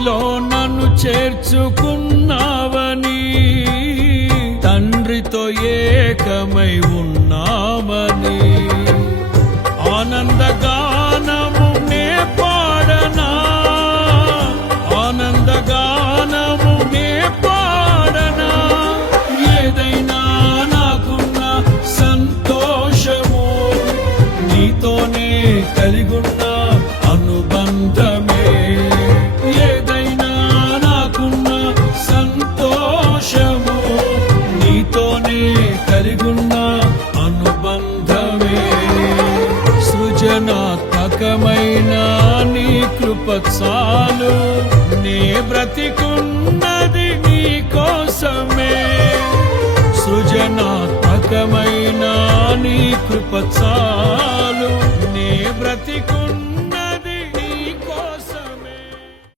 నీలో నన్ను చేర్చుకున్నావని, తండ్రితో ఏకమై ఉన్నామని, ఆనందగానము నే పాడనా, ఆనందగానము నే పాడనా. ఏదైనా నాకున్న సంతోషము నీతోనే కలిగున్న అనుబంధమే. ఏదైనా నాకున్న సంతోషము నీతోనే కలిగున్న అనుబంధమే. సృజనాత్మకమైన నీ కృప చాలు, నే బ్రతికున్నది నీ కోసమే. సృజనాత్మకమైన నీ కృప చాలు, నే బ్రతికున్న